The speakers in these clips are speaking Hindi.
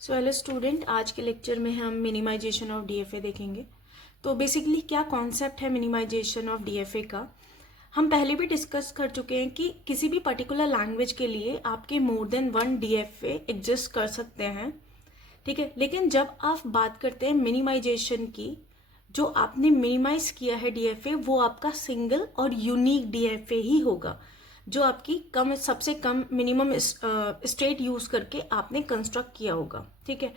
सो हेलो स्टूडेंट, आज के लेक्चर में हम मिनिमाइजेशन ऑफ डीएफए देखेंगे। तो बेसिकली क्या कॉन्सेप्ट है मिनिमाइजेशन ऑफ डीएफए का, हम पहले भी डिस्कस कर चुके हैं कि किसी भी पर्टिकुलर लैंग्वेज के लिए आपके more than one DFA exist कर सकते हैं, ठीक है। लेकिन जब आप बात करते हैं मिनिमाइजेशन की, जो आपने मिनिमाइज किया है डीएफए वो आपका सिंगल और यूनिक डीएफए ही होगा, जो आपकी सबसे कम मिनिमम स्टेट यूज करके आपने कंस्ट्रक्ट किया होगा, ठीक है।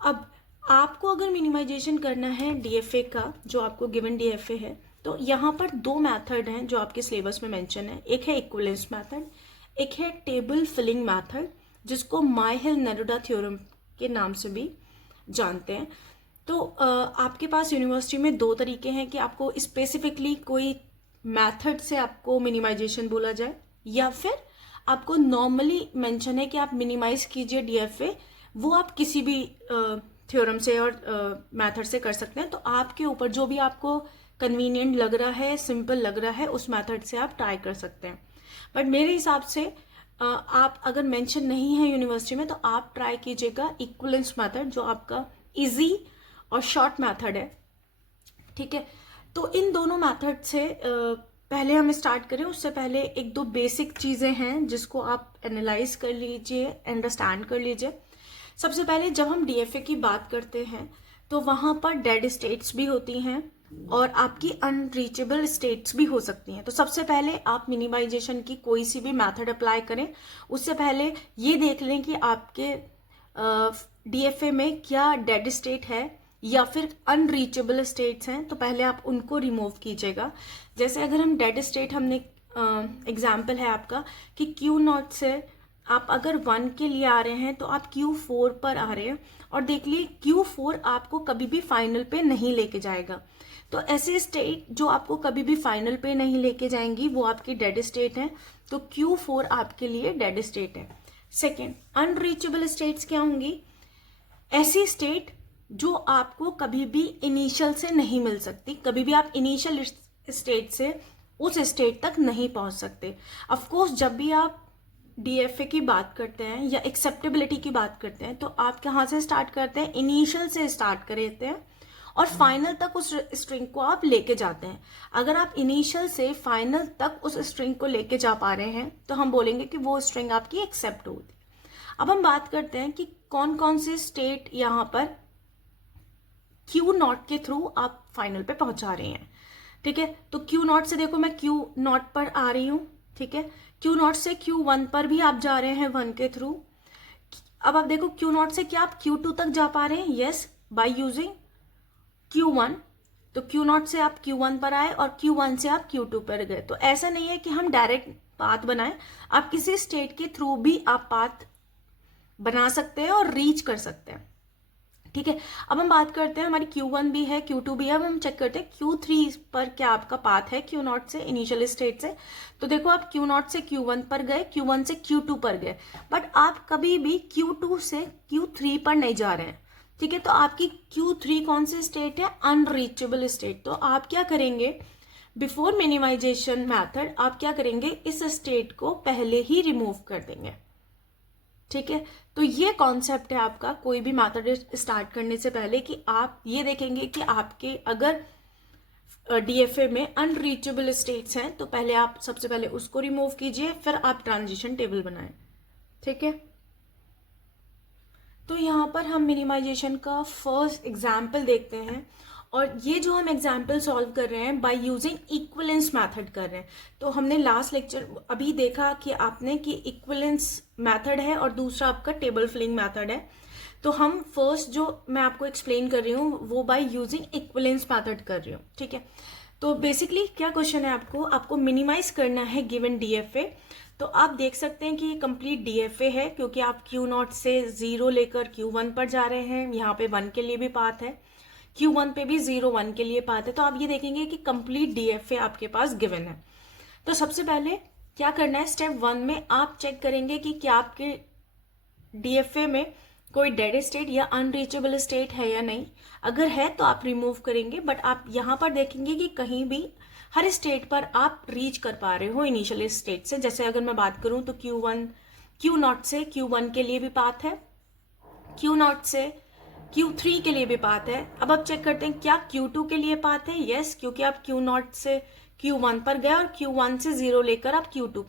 अब आपको अगर मिनिमाइजेशन करना है डीएफए का, जो आपको गिवन डीएफए है, तो यहाँ पर दो मेथड हैं जो आपके सिलेबस में मेंशन है। एक है इक्विवेलेंस मेथड, एक है टेबल फिलिंग मेथड, जिसको माय-हिल-नेरूदा थ्योरम के नाम से भी जानते हैं। तो आपके पास यूनिवर्सिटी में दो तरीके हैं कि आपको स्पेसिफिकली कोई मेथड से आपको मिनिमाइजेशन बोला जाए, या फिर आपको नॉर्मली मेंशन है कि आप मिनिमाइज कीजिए डीएफए, वो आप किसी भी थ्योरम से और मेथड से कर सकते हैं। तो आपके ऊपर जो भी आपको कन्वीनियंट लग रहा है, सिंपल लग रहा है, उस मेथड से आप ट्राई कर सकते हैं। बट मेरे हिसाब से आप अगर मेंशन नहीं है यूनिवर्सिटी में, तो आप ट्राई कीजिएगा इक्विवेलेंस मेथड, जो आपका इजी और शॉर्ट मेथड है, ठीक है। तो इन दोनों मेथड से पहले हम स्टार्ट करें, उससे पहले एक दो बेसिक चीज़ें हैं जिसको आप एनालाइज कर लीजिए, अंडरस्टैंड कर लीजिए। सबसे पहले जब हम डीएफए की बात करते हैं तो वहाँ पर डेड स्टेट्स भी होती हैं और आपकी अनरीचेबल स्टेट्स भी हो सकती हैं। तो सबसे पहले आप मिनिमाइजेशन की कोई सी भी मेथड अप्लाई करें, उससे पहले ये देख लें कि आपके डीएफए में क्या डेड स्टेट है या फिर अनरीचेबल स्टेट्स हैं। तो पहले आप उनको रिमूव कीजिएगा। जैसे अगर हम डेड स्टेट, हमने एग्जाम्पल है आपका कि क्यू नॉट से आप अगर 1 के लिए आ रहे हैं तो आप Q4 पर आ रहे हैं, और देख लिए Q4 आपको कभी भी फाइनल पे नहीं लेके जाएगा। तो ऐसे स्टेट जो आपको कभी भी फाइनल पे नहीं लेके जाएंगी वो आपकी डेड स्टेट है। तो Q4 आपके लिए डेड स्टेट है। सेकेंड, अनरीचेबल स्टेट्स क्या होंगी? ऐसी स्टेट जो आपको कभी भी इनिशियल से नहीं मिल सकती, कभी भी आप इनिशियल स्टेट से उस स्टेट तक नहीं पहुंच सकते। ऑफ कोर्स जब भी आप डीएफए की बात करते हैं या एक्सेप्टेबिलिटी की बात करते हैं, तो आप कहाँ से स्टार्ट करते हैं? इनिशियल से स्टार्ट करते हैं और फाइनल तक उस स्ट्रिंग को आप लेके जाते हैं। अगर आप इनिशियल से फाइनल तक उस स्ट्रिंग को लेके जा पा रहे हैं तो हम बोलेंगे कि वो स्ट्रिंग आपकी एक्सेप्ट होगी। अब हम बात करते हैं कि कौन कौन से स्टेट यहाँ पर क्यू नॉट के थ्रू आप फाइनल पे पहुंचा रहे हैं, ठीक है। तो क्यू नॉट से देखो मैं क्यू नॉट पर आ रही हूँ, ठीक है। क्यू नॉट से Q1 पर भी आप जा रहे हैं 1 के थ्रू। अब आप देखो क्यू नॉट से क्या आप Q2 तक जा पा रहे हैं? Yes, by using Q1। तो क्यू नॉट से आप Q1 पर आए और Q1 से आप Q2 पर गए। तो ऐसा नहीं है कि हम डायरेक्ट पाथ बनाएं, आप किसी स्टेट के थ्रू भी आप पाथ बना सकते हैं और रीच कर सकते हैं, ठीक है। अब हम बात करते हैं, हमारी Q1 भी है, Q2 भी है। अब हम चेक करते हैं Q3 पर क्या आपका पाथ है Q नॉट से, इनिशियल स्टेट से। तो देखो आप Q नॉट से Q1 पर गए, Q1 से Q2 पर गए, बट आप कभी भी Q2 से Q3 पर नहीं जा रहे हैं, ठीक है। तो आपकी Q3 कौन सी स्टेट है? Unreachable state. तो आप क्या करेंगे? बिफोर मिनिमाइजेशन मैथड आप क्या करेंगे? इस स्टेट को पहले ही रिमूव कर देंगे, ठीक है। तो ये कॉन्सेप्ट है आपका कोई भी मेथड स्टार्ट करने से पहले, कि आप ये देखेंगे कि आपके अगर डीएफए में अनरीचेबल स्टेट्स हैं तो पहले आप सबसे पहले उसको रिमूव कीजिए, फिर आप ट्रांजिशन टेबल बनाएं, ठीक है। तो यहाँ पर हम मिनिमाइजेशन का फर्स्ट एग्जाम्पल देखते हैं, और ये जो हम एग्जाम्पल सॉल्व कर रहे हैं बाय यूजिंग इक्विवेलेंस मेथड कर रहे हैं। तो हमने लास्ट लेक्चर अभी देखा कि आपने कि इक्विवेलेंस मेथड है और दूसरा आपका टेबल फिलिंग मेथड है। तो हम फर्स्ट जो मैं आपको एक्सप्लेन कर रही हूँ वो बाय यूजिंग इक्विवेलेंस मेथड कर रही हूँ, ठीक है। तो बेसिकली क्या क्वेश्चन है, आपको मिनिमाइज करना है गिवन डीएफए। तो आप देख सकते हैं कि ये कंप्लीट डीएफए है, क्योंकि आप क्यू नॉट से 0 लेकर Q1 पर जा रहे हैं। यहाँ पे 1 के लिए भी पाथ है, Q1 पे भी 0 1 के लिए पाथ है। तो आप ये देखेंगे कि कंप्लीट डीएफए आपके पास गिवन है। तो सबसे पहले क्या करना है, स्टेप 1 में आप चेक करेंगे कि क्या आपके डीएफए में कोई डेड स्टेट या अनरीचेबल स्टेट है या नहीं। अगर है तो आप रिमूव करेंगे, बट आप यहाँ पर देखेंगे कि कहीं भी हर स्टेट पर आप रीच कर पा रहे हो इनिशियल स्टेट से। जैसे अगर मैं बात करूं तो Q1 Q नॉट से Q1 के लिए भी पाथ है, Q0 से Q3 के लिए भी पाथ है। अब आप चेक करते हैं क्या Q2 के लिए पाथ है। यस, क्योंकि आप Q0 से Q1 पर गए और Q1 से 0 लेकर आप Q2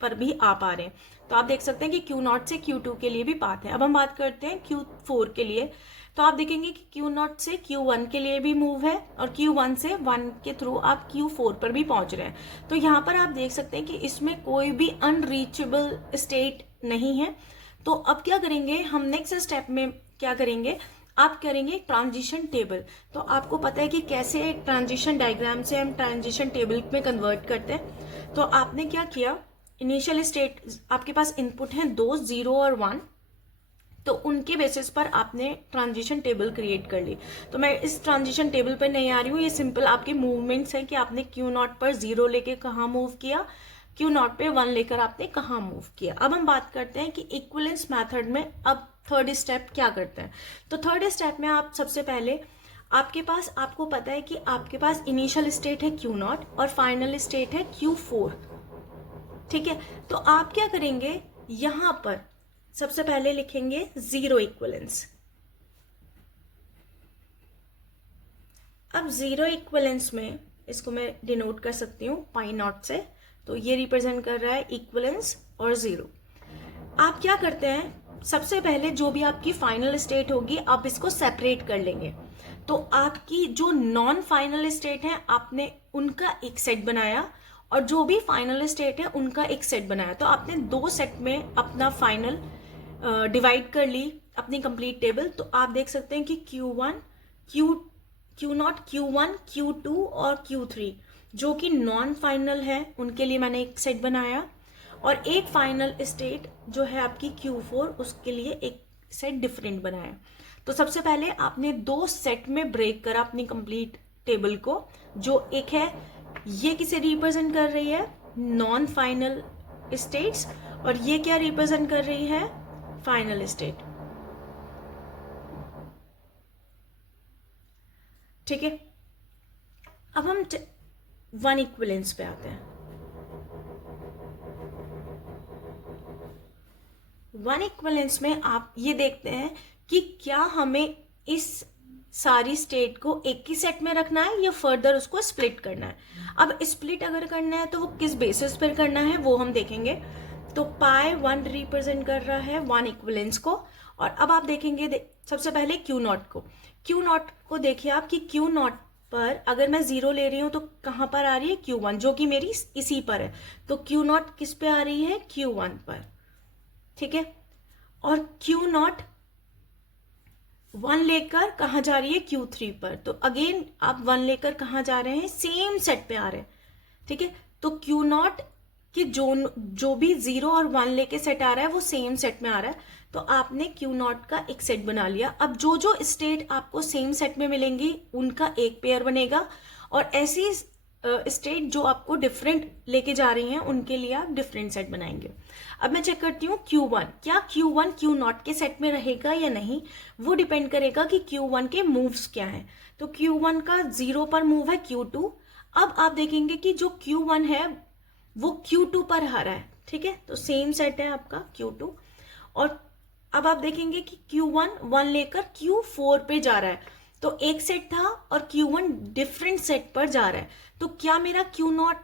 पर भी आ पा रहे हैं। तो आप देख सकते हैं कि Q0 से Q2 के लिए भी पाथ है। अब हम बात करते हैं Q4 के लिए। तो आप देखेंगे कि Q0 से Q1 के लिए भी मूव है और Q1 से 1 के थ्रू आप Q4 पर भी पहुंच रहे हैं। तो यहाँ पर आप देख सकते हैं कि इसमें कोई भी अनरीचेबल स्टेट नहीं है। तो अब क्या करेंगे हम, नेक्स्ट स्टेप में क्या करेंगे, आप करेंगे ट्रांजिशन टेबल। तो आपको पता है कि कैसे ट्रांजिशन डायग्राम से हम ट्रांजिशन टेबल में कन्वर्ट करते हैं। तो आपने क्या किया, इनिशियल स्टेट आपके पास इनपुट हैं 2, 0 और 1। तो उनके बेसिस पर आपने ट्रांजिशन टेबल क्रिएट कर ली। तो मैं इस ट्रांजिशन टेबल पर नहीं आ रही हूँ, ये सिंपल आपके मूवमेंट्स हैं कि आपने Q0 पर 0 लेके कहाँ मूव किया, Q0 पे 1 लेकर आपने कहाँ मूव किया। अब हम बात करते हैं कि इक्विवेलेंस मेथड में अब थर्ड स्टेप क्या करते हैं। तो थर्ड स्टेप में आप सबसे पहले आपको पता है कि आपके पास इनिशियल स्टेट है Q0 और फाइनल स्टेट है Q4। ठीक है, तो आप क्या करेंगे, यहां पर सबसे पहले लिखेंगे 0 इक्विवेलेंस। अब 0 इक्विवेलेंस में इसको मैं डिनोट कर सकती हूँ पाई नॉट से। तो ये रिप्रेजेंट कर रहा है इक्विवेलेंस और 0। आप क्या करते हैं, सबसे पहले जो भी आपकी फाइनल स्टेट होगी आप इसको सेपरेट कर लेंगे। तो आपकी जो नॉन फाइनल स्टेट है आपने उनका एक सेट बनाया और जो भी फाइनल स्टेट है उनका एक सेट बनाया। तो आपने 2 सेट में अपना फाइनल डिवाइड कर ली अपनी कंप्लीट टेबल। तो आप देख सकते हैं कि Q1, Q0, Q1, Q2 और Q3 जो कि नॉन फाइनल है उनके लिए मैंने एक सेट बनाया और एक फाइनल स्टेट जो है आपकी Q4 उसके लिए एक सेट डिफरेंट बनाया। तो सबसे पहले आपने 2 सेट में ब्रेक करा अपनी कंप्लीट टेबल को। जो एक है ये किसे रिप्रेजेंट कर रही है, नॉन फाइनल स्टेट्स, और ये क्या रिप्रेजेंट कर रही है, फाइनल स्टेट। ठीक है, अब हम 1 इक्विवेलेंस पे आते हैं। 1 इक्विवेलेंस में आप ये देखते हैं कि क्या हमें इस सारी स्टेट को एक ही सेट में रखना है या फर्दर उसको स्प्लिट करना है। अब स्प्लिट अगर करना है तो वो किस बेसिस पर करना है वो हम देखेंगे। तो पाई 1 रिप्रेजेंट कर रहा है 1 इक्विवेलेंस को। और अब आप देखेंगे सबसे पहले Q0 को देखिए आप कि Q0 पर अगर मैं 0 ले रही हूं तो कहां पर आ रही है, Q1, जो कि मेरी इसी पर है। तो Q0 किस पे आ रही है, Q1 पर। ठीक है, और Q0 1 लेकर कहां जा रही है, Q3 पर। तो अगेन आप 1 लेकर कहां जा रहे हैं, सेम सेट पे आ रहे हैं। ठीक है, तो Q0 कि जो भी 0 और 1 लेके सेट आ रहा है वो सेम सेट में आ रहा है। तो आपने Q0 का एक सेट बना लिया। अब जो जो स्टेट आपको सेम सेट में मिलेंगी उनका एक पेयर बनेगा और ऐसी स्टेट जो आपको डिफरेंट लेके जा रही हैं उनके लिए आप डिफरेंट सेट बनाएंगे। अब मैं चेक करती हूँ Q1, क्या Q1 Q0 के सेट में रहेगा या नहीं, वो डिपेंड करेगा कि Q1 के मूव्स क्या हैं। तो Q1 का 0 पर मूव है Q2। अब आप देखेंगे कि जो Q1 है वो Q2 पर आ रहा है। ठीक है, तो सेम सेट है आपका Q2। और अब आप देखेंगे कि Q1 1 लेकर Q4 पे जा रहा है। तो एक सेट था और Q1 डिफरेंट सेट पर जा रहा है। तो क्या मेरा Q0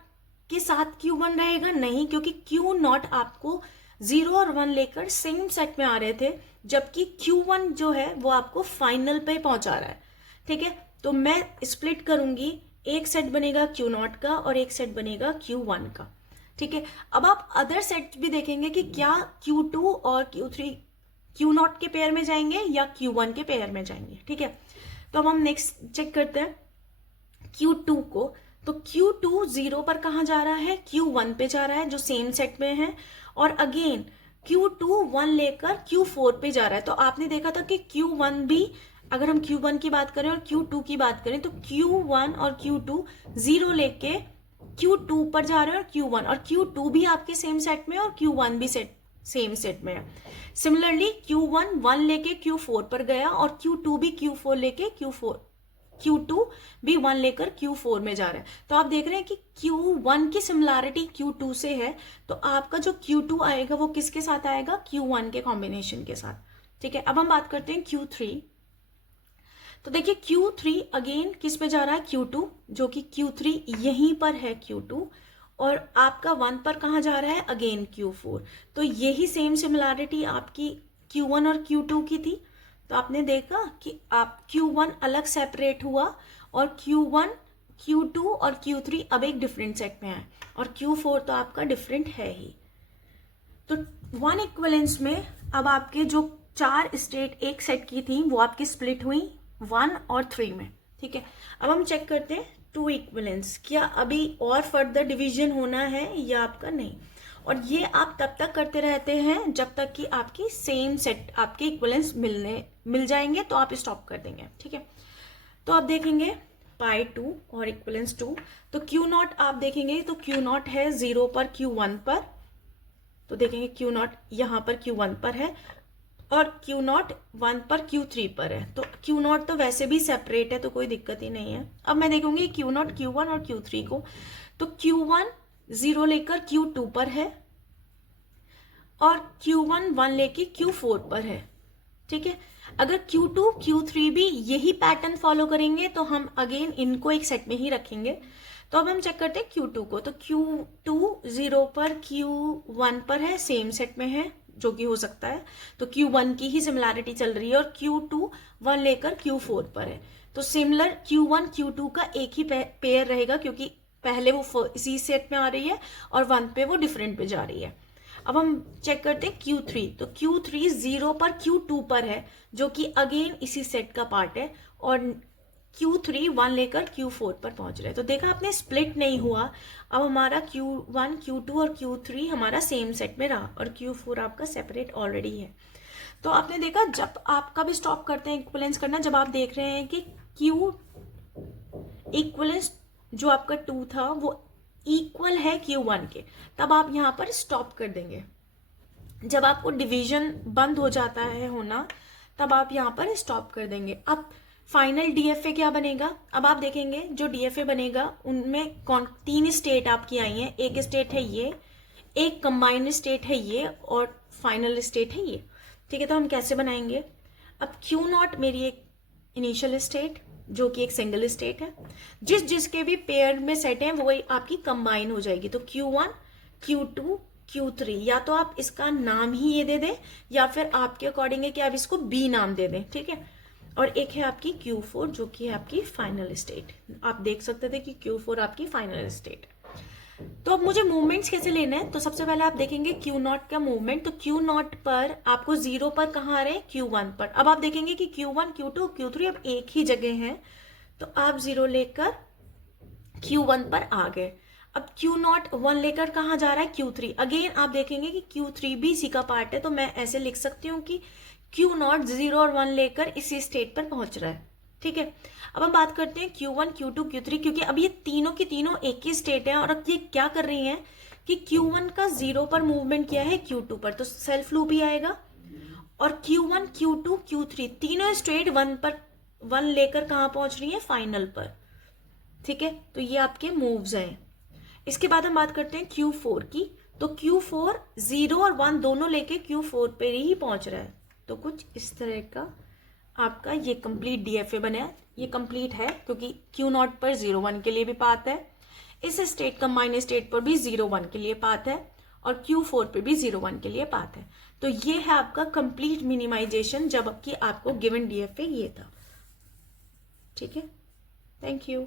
के साथ Q1 रहेगा, नहीं, क्योंकि Q0 आपको 0 और 1 लेकर सेम सेट में आ रहे थे, जबकि Q1 जो है वो आपको फाइनल पे पहुंचा रहा है। ठीक है, तो मैं स्प्लिट करूंगी, एक सेट बनेगा Q0 का और एक सेट बनेगा Q1 का। ठीक है, अब आप अदर सेट भी देखेंगे कि क्या Q2 और Q3 Q0 के पेयर में जाएंगे या Q1 के पेयर में जाएंगे। ठीक है, तो अब हम नेक्स्ट चेक करते हैं Q2 को। तो Q2 0 पर कहाँ जा रहा है, Q1 पे जा रहा है जो सेम सेट में है। और अगेन Q2 1 लेकर Q4 पे जा रहा है। तो आपने देखा था कि Q1 भी, अगर हम Q1 की बात करें और Q2 की बात करें तो Q1 और Q2 0 लेके Q2 पर जा रहे हैं और Q1 और Q2 भी आपके सेम सेट में और Q1 भी सेम सेट में है। सिमिलरली Q1 1 लेके Q4 पर गया और Q2 भी Q4 लेके Q2 भी 1 लेकर Q4 में जा रहा है। तो आप देख रहे हैं कि Q1 की सिमिलैरिटी Q2 से है, तो आपका जो Q2 आएगा वो किसके साथ आएगा, Q1 के कॉम्बिनेशन के साथ। ठीक है, अब हम बात करते हैं Q3। तो देखिए Q3 अगेन किस पे जा रहा है, Q2, जो कि Q3 यहीं पर है Q2, और आपका 1 पर कहाँ जा रहा है, अगेन Q4। तो यही सेम सिमिलैरिटी आपकी Q1 और Q2 की थी। तो आपने देखा कि आप Q1 अलग सेपरेट हुआ और Q1, Q2 और Q3 अब एक डिफरेंट सेट में है, और Q4 तो आपका डिफरेंट है ही। तो वन इक्विवेलेंस में अब आपके जो 4 स्टेट एक सेट की थी वो आपकी स्प्लिट हुई 1 और 3 में। ठीक है, अब हम चेक करते हैं 2 इक्विवेलेंस, क्या अभी और फर्दर डिवीजन होना है या आपका नहीं। और ये आप तब तक करते रहते हैं जब तक कि आपकी सेम सेट आपके इक्विवेलेंस मिल जाएंगे, तो आप स्टॉप कर देंगे। ठीक है, तो आप देखेंगे पाई 2 और इक्विवेलेंस 2। तो Q0 आप देखेंगे तो Q0 है 0 पर Q1 पर, तो देखेंगे Q0 यहाँ पर Q1 पर है और Q0 1 पर Q3 पर है। तो Q0 तो वैसे भी सेपरेट है, तो कोई दिक्कत ही नहीं है। अब मैं देखूंगी Q0, Q1 और Q3 को। तो Q1 0 लेकर Q2 पर है और Q1 1 लेके Q4 पर है। ठीक है, अगर Q2 Q3 भी यही पैटर्न फॉलो करेंगे तो हम अगेन इनको एक सेट में ही रखेंगे। तो अब हम चेक करते हैं Q2 को। तो Q2 0 पर Q1 पर है, सेम सेट में है, जो कि हो सकता है। तो Q1 की ही सिमिलैरिटी चल रही है और Q2 1 लेकर Q4 पर है। तो सिमिलर Q1 Q2 का एक ही पेयर रहेगा, क्योंकि पहले वो इसी सेट में आ रही है और 1 पे वो डिफरेंट पे जा रही है। अब हम चेक करते हैं Q3। तो Q3 0 पर Q2 पर है, जो कि अगेन इसी सेट का पार्ट है, और Q3 1 लेकर Q4 पर पहुंच रहे हैं। तो देखा आपने, स्प्लिट नहीं हुआ। अब हमारा Q1 Q2 और Q3 हमारा सेम सेट में रहा और Q4 आपका सेपरेट ऑलरेडी है। तो आपने देखा, जब आप कब स्टॉप करते हैं इक्विवेलेंस करना, जब आप देख रहे हैं कि Q इक्विवेलेंस जो आपका 2 था वो इक्वल है Q1 के, तब आप यहाँ पर स्टॉप कर देंगे। जब आपको डिवीजन बंद हो जाता है होना, तब आप यहाँ पर स्टॉप कर देंगे। अब फाइनल डीएफए क्या बनेगा, अब आप देखेंगे जो डीएफए बनेगा उनमें 3 स्टेट आपकी आई हैं। एक स्टेट है ये, एक कंबाइंड स्टेट है ये, और फाइनल स्टेट है ये। ठीक है, तो हम कैसे बनाएंगे। अब Q0 मेरी एक इनिशियल स्टेट जो कि एक सिंगल स्टेट है, जिसके भी पेयर में सेट है वो आपकी कंबाइन हो जाएगी। तो Q1 Q2 Q3, या तो आप इसका नाम ही ये दे दें या फिर आपके अकॉर्डिंग है कि आप इसको B नाम दे दें। ठीक है, और एक है आपकी Q4 जो कि है आपकी फाइनल स्टेट। आप देख सकते थे कि Q4 आपकी फाइनल स्टेट। तो अब मुझे मूवमेंट्स कैसे लेना है, तो सबसे पहले आप देखेंगे Q0 का मूवमेंट। तो Q0 पर आपको 0 पर कहाँ आ रहे हैं, Q1 पर। अब आप देखेंगे कि Q1 Q2 Q3 अब एक ही जगह है, तो आप 0 लेकर Q1 पर आ गए। अब Q0 1 लेकर कहाँ जा रहा है, Q3। अगेन आप देखेंगे कि Q3 भी इसी का पार्ट है, तो मैं ऐसे लिख सकती हूँ कि Q0 0 और 1 लेकर इसी स्टेट पर पहुंच रहा है। ठीक है, अब हम बात करते हैं Q1 Q2 Q3, क्योंकि अब ये तीनों की तीनों एक ही स्टेट है और अब ये क्या कर रही हैं कि Q1 का 0 पर मूवमेंट किया है Q2 पर, तो सेल्फ लूप ही आएगा। और Q1 Q2 Q3 तीनों स्टेट 1 पर 1 लेकर कहाँ पहुंच रही है, फाइनल पर। ठीक है, तो ये आपके मूव्स हैं। इसके बाद हम बात करते हैं Q4 की। तो Q4 0 और 1 दोनों लेके Q4 पे ही पहुंच रहा है। तो कुछ इस तरह का आपका ये कंप्लीट डीएफए बना। ये कंप्लीट है क्योंकि Q0 पर 0 1 के लिए भी पाथ है, इस स्टेट कंबाइंड स्टेट पर भी 0 1 के लिए पाथ है, और Q4 पे भी 0 1 के लिए पाथ है। तो ये है आपका कंप्लीट मिनिमाइजेशन, जबकि आपको गिवन डीएफए ये था। ठीक है, थैंक यू।